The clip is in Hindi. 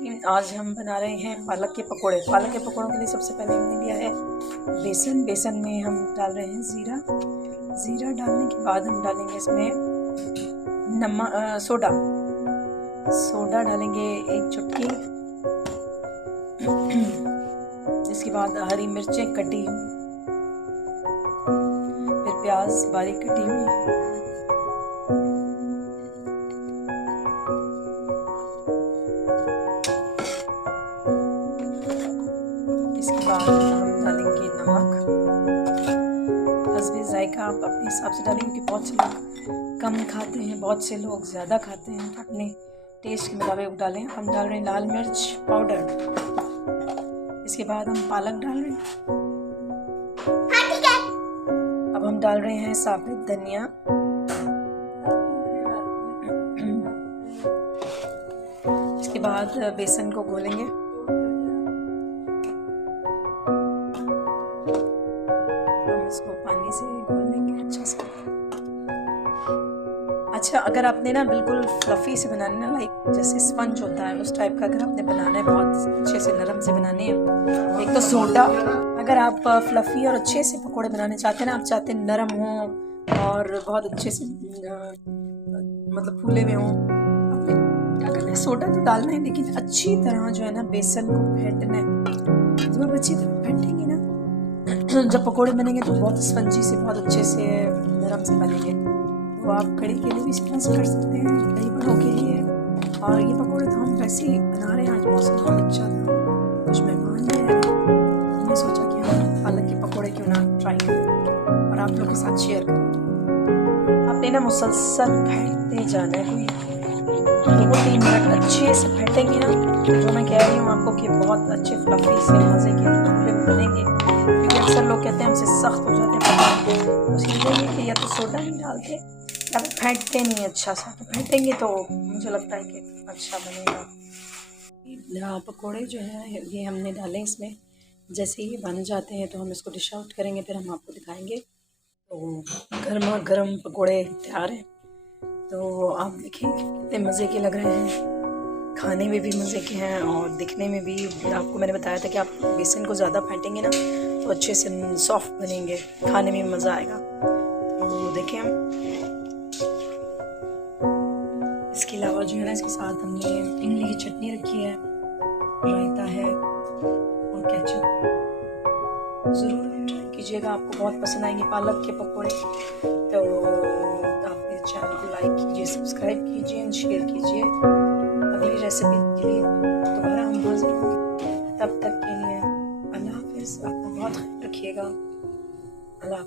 आज हम बना रहे हैं पालक के पकोड़े। पालक के पकोड़ों के लिए सबसे पहले हमने लिया है बेसन। बेसन में हम डाल रहे हैं ज़ीरा। ज़ीरा डालने के बाद हम डालेंगे इसमें सोडा। सोडा डालेंगे 1 चुटकी। इसके बाद हरी मिर्चें कटी हुई, फिर प्याज बारीक कटी हुई, इसके बाद हम डालेंगे नमक हस्बे जायका। आप अपने हिसाब से डालेंगे क्योंकि बहुत से लोग कम खाते हैं, बहुत से लोग ज़्यादा खाते हैं, तो अपने टेस्ट के मुताबिक डालें। हम डाल रहे हैं लाल मिर्च पाउडर। इसके बाद हम पालक डाल रहे हैं। अब हम डाल रहे हैं साबुत धनिया। इसके बाद बेसन को घोलेंगे। हम इसको पानी से घोल लेंगे अच्छे से। अच्छा, अगर आपने ना बिल्कुल फ्लफ़ी से बनाना है, लाइक जैसे स्पंज होता है उस टाइप का अगर आपने बनाना है, बहुत अच्छे से नरम से बनाने हैं, एक तो सोडा। अगर आप फ्लफ़ी और अच्छे से पकोड़े बनाने चाहते हैं ना, आप चाहते हैं नरम हो और बहुत अच्छे से मतलब फूले में हो, क्या करना है, सोडा तो डालना है, लेकिन अच्छी तरह जो है ना बेसन को फेंटना है। जब आप अच्छी तरह फेंटेंगे ना, जब पकोड़े बनेंगे तो बहुत स्पंजी से, बहुत अच्छे से नरम से बनेंगे। तो आप कड़ी के लिए भी इस्तेमाल कर सकते हैं, कई बड़ों के लिए। और ये पकोड़े तो हम वैसे ही बना रहे हैं, आज मौसम बहुत अच्छा था, कुछ मेहमान हैं, हमने सोचा कि हम पालक के पकोड़े क्यों ना ट्राई करें और आप लोगों के साथ शेयर करें। आपने ना मुसलसल फेंटते जाना है, 2-3 मिनट अच्छे से फेंटेंगे ना, जो मैं कह रही हूँ आपको कि बहुत अच्छे फ्लफ़ी से मज़े के पकोड़े बनेंगे। क्योंकि अक्सर लोग कहते हैं हमसे सख्त हो जाते हैं पकोड़े, उसकी वजह कि या तो सोडा नहीं डालते या फिर फेंटते नहीं अच्छा सा। तो फेंटेंगे तो मुझे लगता है कि अच्छा बनेगा। पकोड़े जो है ये हमने डाले इसमें। जैसे ही बन जाते हैं तो हम इसको डिश आउट करेंगे, फिर हम आपको दिखाएंगे। तो गर्मा गर्म पकोड़े तैयार हैं। तो आप देखें कितने मज़े के लग रहे हैं, खाने में भी मज़े के हैं और दिखने में भी। आपको मैंने बताया था कि आप बेसन को ज़्यादा फेंटेंगे ना तो अच्छे से सॉफ्ट बनेंगे, खाने में मज़ा आएगा। तो देखें हम इसके अलावा जो है ना, इसके साथ हमने इमली की चटनी रखी है, रायता है और केचप। ज़रूर ट्राई कीजिएगा, आपको बहुत पसंद आएंगे पालक के पकोड़े। तो आप मेरे चैनल को लाइक कीजिए, सब्सक्राइब कीजिए और शेयर कीजिए। अगली रेसिपी के लिए दोबारा हम हाजिर होंगे। तब तक के लिए अल्लाह हाफ़िज़। अपना बहुत ख्याल रखिएगा। अल्लाह।